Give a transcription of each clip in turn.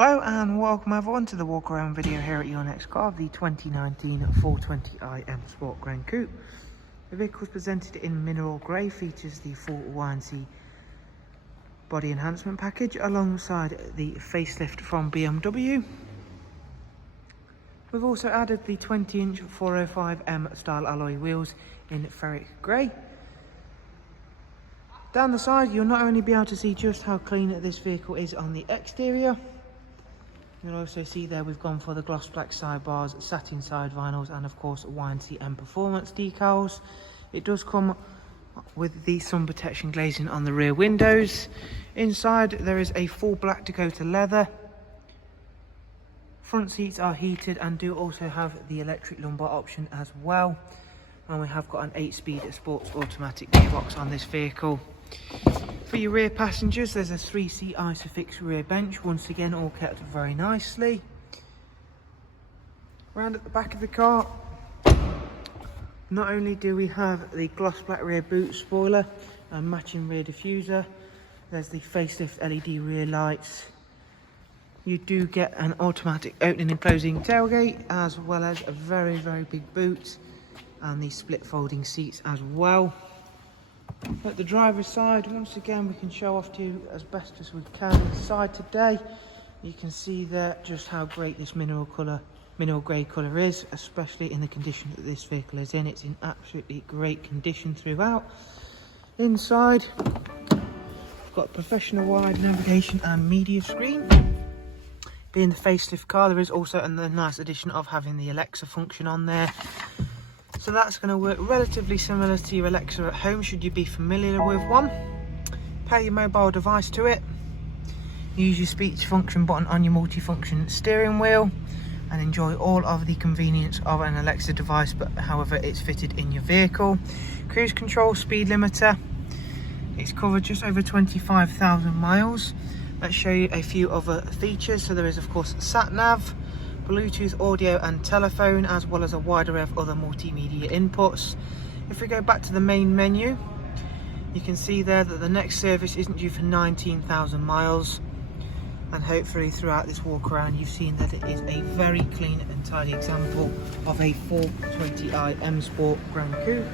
Hello and welcome everyone to the walk around video here at your next car, the 2019 420i M Sport Gran Coupe. The vehicle is presented in mineral grey, features the full YNC body enhancement package alongside the facelift from BMW. We've also added the 20-inch 405M style alloy wheels in ferric grey. Down the side you'll not only be able to see just how clean this vehicle is on the exterior, you'll also see there we've gone for the gloss black sidebars, satin side vinyls and of course YNC Mperformance decals. It does come with the sun protection glazing on the rear windows. Inside there is a full black Dakota leather. Front seats are heated and do also have the electric lumbar option as well. And we have got an 8-speed sports automatic gearbox on this vehicle. For your rear passengers, there's a 3-seat Isofix rear bench, once again all kept very nicely. Round at the back of the car, not only do we have the gloss black rear boot spoiler and matching rear diffuser, there's the facelift LED rear lights. You do get an automatic opening and closing tailgate, as well as a very big boot and the split folding seats as well. At the driver's side, once again we can show off to you as best as we can inside today. You can see there just how great this mineral grey colour is, especially in the condition that this vehicle is in. It's in absolutely great condition throughout. Inside we've got professional wide navigation and media screen. Being the facelift car, there is also a nice addition of having the Alexa function on there. So that's going to work relatively similar to your Alexa at home, should you be familiar with one. Pair your mobile device to it. Use your speech function button on your multifunction steering wheel and enjoy all of the convenience of an Alexa device, but however it's fitted in your vehicle. Cruise control, speed limiter. It's covered just over 25,000 miles. Let's show you a few other features. So there is of course sat nav, Bluetooth audio and telephone, as well as a wide array of other multimedia inputs. If we go back to the main menu, you can see there that the next service isn't due for 19,000 miles, and hopefully throughout this walk around you've seen that it is a very clean and tidy example of a 420i M Sport Gran Coupe.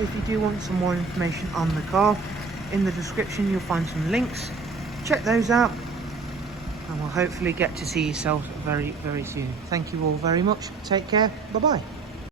If you do want some more information on the car, in the description you'll find some links. Check those out, and we'll hopefully get to see yourselves very soon. Thank you all very much. Take care. Bye bye.